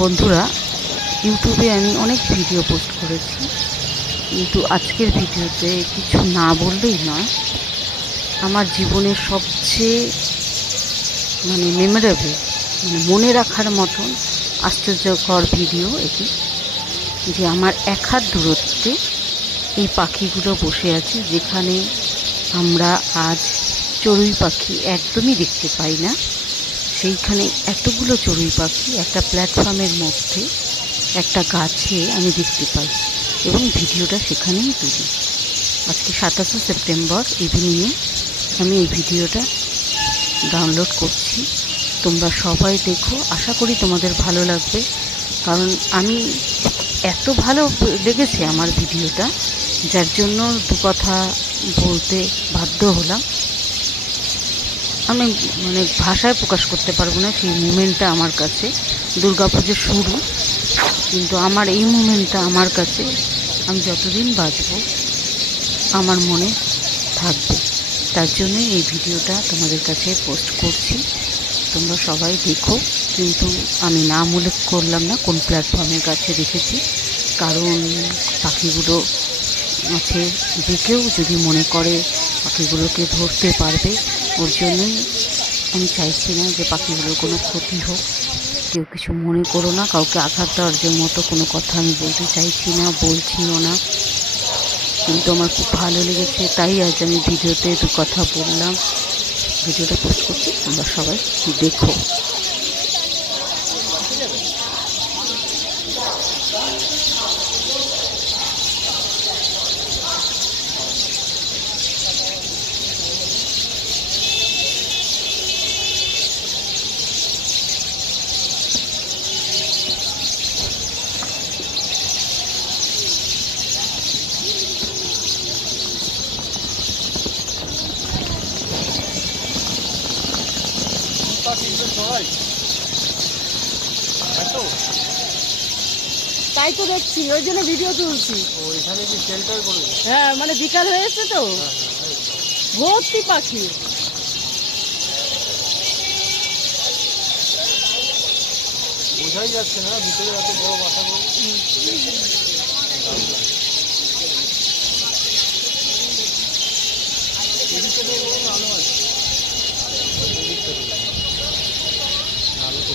বন্ধুরা, ইউটিউবে আমি অনেক ভিডিও পোস্ট করেছি, কিন্তু আজকের ভিডিওতে কিছু না বললেই নয়। আমার জীবনের সবচেয়ে মেমোরেবল, মনে রাখার মতন আশ্চর্যকর ভিডিও এটি। যে আমার এক হাত দূরত্বে এই পাখিগুলো বসে আছে, যেখানে আমরা আজ চড়ুই পাখি একদমই দেখতে পাই না। সেইখানে এতগুলো চড়ুই পাখি একটা প্ল্যাটফর্মের মধ্যে একটা গাছে আমি দেখতে পাই, এবং ভিডিওটা সেখানেই তুলি। আজকে 27শে সেপ্টেম্বর ইভিনিংয়ে আমি এই ভিডিওটা ডাউনলোড করছি। তোমরা সবাই দেখো, আশা করি তোমাদের ভালো লাগবে। কারণ আমি এত ভালো লেগেছে আমার ভিডিওটা, যার জন্য দু কথা বলতে বাধ্য হলাম। আমি ভাষায় প্রকাশ করতে পারবো না সেই মুমেন্টটা আমার কাছে। দুর্গাপুজোর শুরু, কিন্তু আমার এই মুমেন্টটা আমার কাছে, আমি যতদিন বাঁচব আমার মনে থাকবে। তার জন্যই এই ভিডিওটা তোমাদের কাছে পোস্ট করছি, তোমরা সবাই দেখো। কিন্তু আমি নাম উল্লেখ করলাম না কোন প্ল্যাটফর্মের কাছে দেখেছি, কারণ পাখিগুলো আছে, যে কেউ যদি মনে করে পাখিগুলোকে ধরতে পারবে, ওর জন্যই আমি চাইছি না যে পাখিগুলোর কোনো ক্ষতি হোক। কেউ কিছু মনে করো না, কাউকে আঘাত দেওয়ার মতো কোনো কথা আমি বলতে চাইছি না, বলছিও না। কিন্তু আমার খুব ভালো লেগেছে, তাই আজ আমি ভিডিওতে দু কথা বললাম, ভিডিওটা পোস্ট করছি। তোমরা সবাই দেখো। তাই তো দেখছি, ওই জন্য ভিডিও তুলছি। হ্যাঁ, বিকাল হয়েছে তো, ভর্তি পাখি। বোঝাই যাচ্ছে না ভিতরে এত বড় বাসাগুলো। আলো আছে, আলো তো